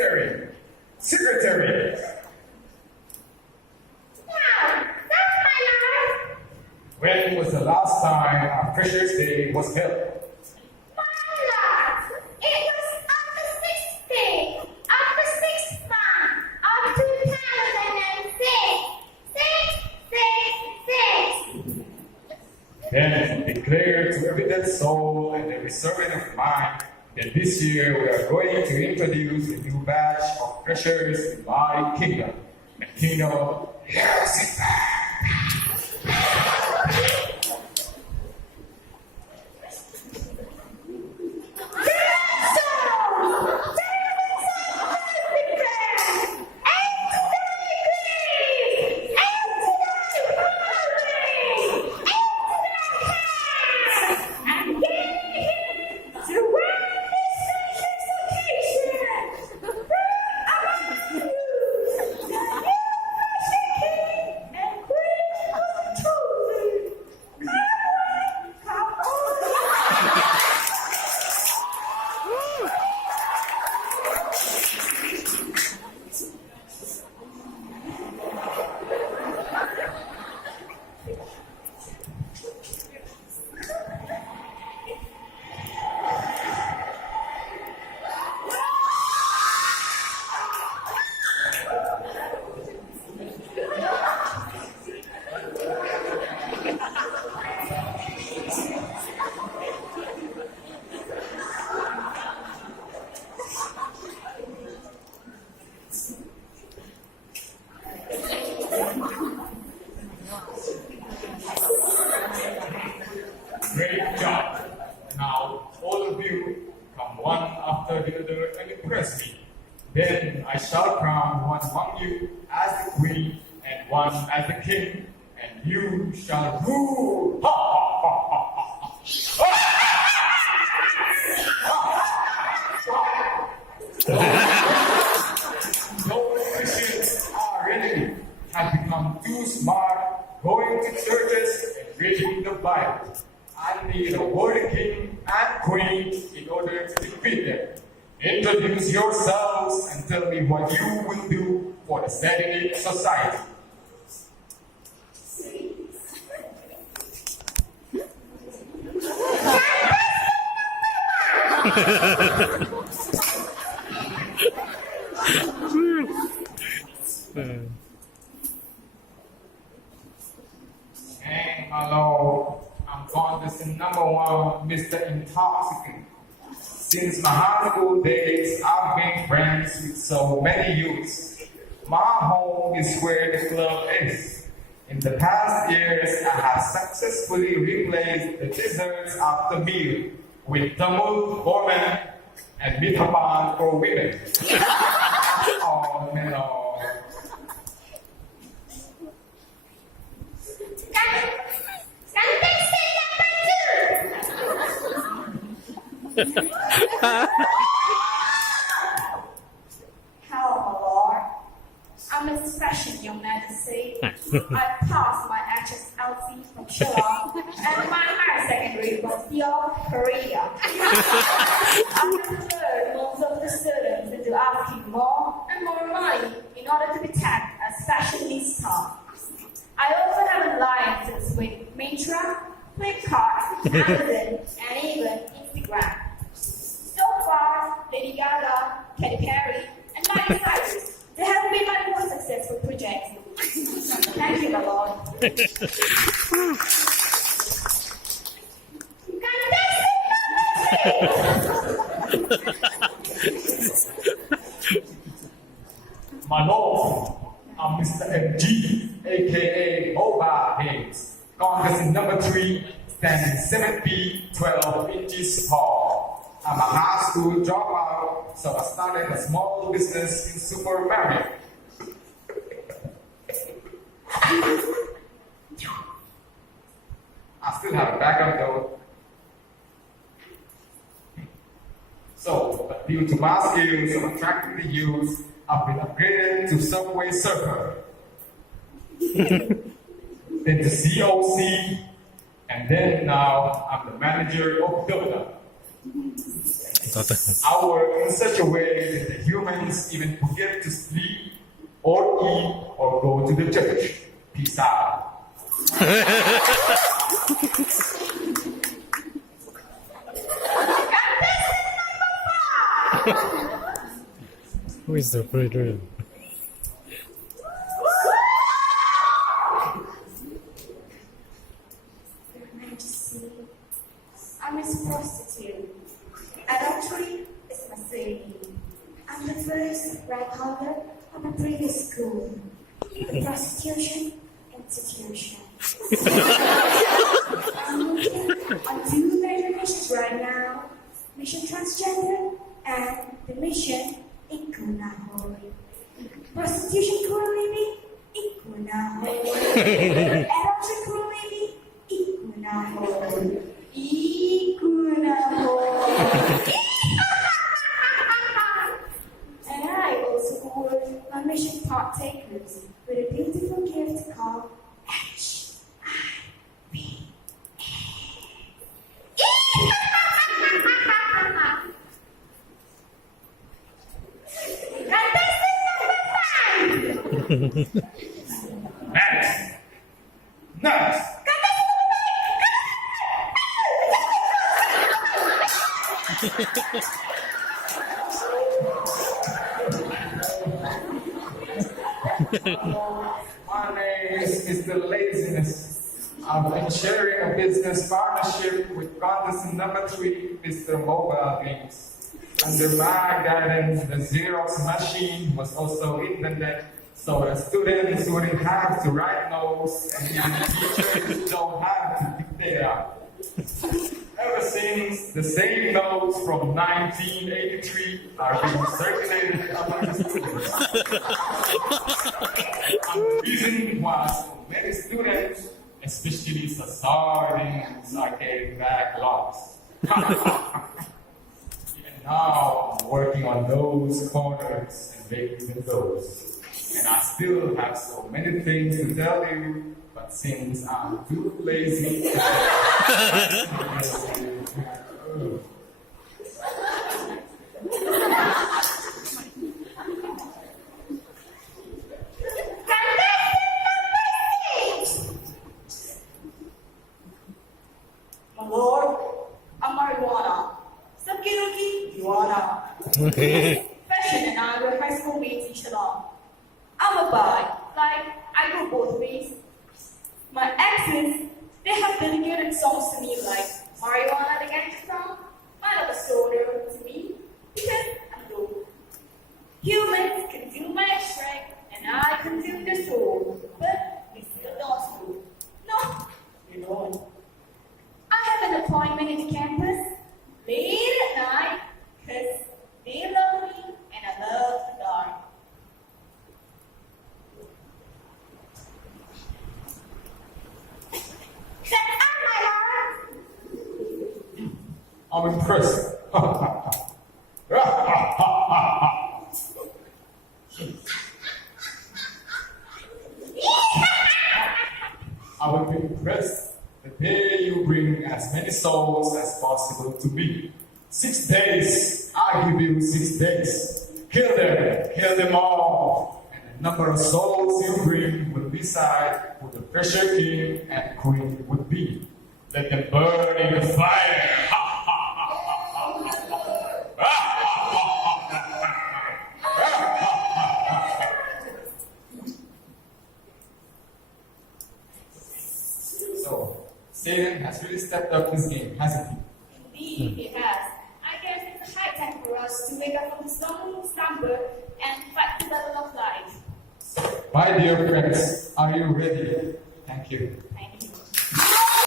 secretary. Secretary. Now, that's my lord. When was the last time our Freshers' Day was held? My lord, it was on the 6th day of the 6th month of 2006. 666. Then declare to every dead soul and every servant of mine that this year we are going to introduce a new batch of freshers in my kingdom, the kingdom of Lucifer. Great job. Now, all of you come one after the other and impress me. Then I shall crown one among you as the queen and one as the king, and you shall rule. Ha ha ha ha ha. Those Christians are enemy have become too smart, going to churches and reading the Bible. I need a worthy king and queen in order to defeat them. Introduce yourselves and tell me what you will do for the Saturday society. Hey, hello. I'm contestant number one, Mr. Intoxicant. Since my high school days, I've been friends with so many youths. My home is where the club is. In the past years, I have successfully replaced the desserts after meal with Tamil for men and Mitapan for women. Oh, no. Hello, my lord. I'm Mrs. Fashion, Your Majesty. I passed my HSLC from Shillong and my higher secondary from Seoul, Korea. I have heard most of the students into asking more and more money in order to be tagged as fashionista. I also have alliances with Myntra, Flipkart, Amazon, and even Instagram. So far, Lady Gaga, Katy Perry, and Miley Cyrus, they have been my most successful projects. Thank you, my lord. My lord, I'm Mr. MG, aka Mobile Hayes, contestant number 3, standing 7 feet 12 inches tall. I'm a high school dropout, so I started a small business in Super Mario. I still have a backup though. So, but due to my skills of attracting the youth, I've been upgraded to Subway Surfer, then to COC, and then now I'm the manager of Dota. I work in such a way that the humans sometimes even forget to sleep or eat or go to the church. Peace out. Who is the operator? Your Majesty, I'm a prostitute. Adultery is my sin. I'm the first right holder of a previous school, the prostitution institution. I'm working on two major missions right now: Mission Transgender and the Mission Ikunahoi. Prostitution Kurulimi, Ikunahoi. Adultery Kurulimi, Ikunahoi. Ikunahoi. And I also award my mission partakers with a beautiful gift called HIV. Next. Next. My name is Mr. Laziness. I've been sharing a business partnership with contestant number 3, Mr. Mobile Games. Under my guidance, the Xerox machine was also invented so the students wouldn't have to write notes and even teachers don't have to dictate out. Ever since, the same notes from 1983 are being circulated among the students. And the reason was many students, especially sardines, are getting backlogs. Even now, I'm working on those corners and making those. And I still have so many things to tell you, but since I'm too lazy, My lord, I'm marijuana. Sakiruki, Yuana. Fashion and I were high school mates each other. I'm a bi, like I go both ways. My exes, they have dedicated songs to me like Marijuana the Gangster song, I love a stoner to me, because I'm dope. Humans consume my strength and I consume their soul, but we still don't school. No, you don't. I have an appointment at the campus late at night because they love me and I love the dark. I'm impressed. I will be impressed the day you bring as many souls as possible to me. 6 days, I give you 6 days. Kill them all. And the number of souls you bring will decide who the future king and queen would be. Let them burn in the fire. So, Satan has really stepped up his game, hasn't he? Indeed, it has. I guess it's a high time for us to wake up from this long slumber and fight the battle of life. My dear friends, are you ready? Thank you. Thank you.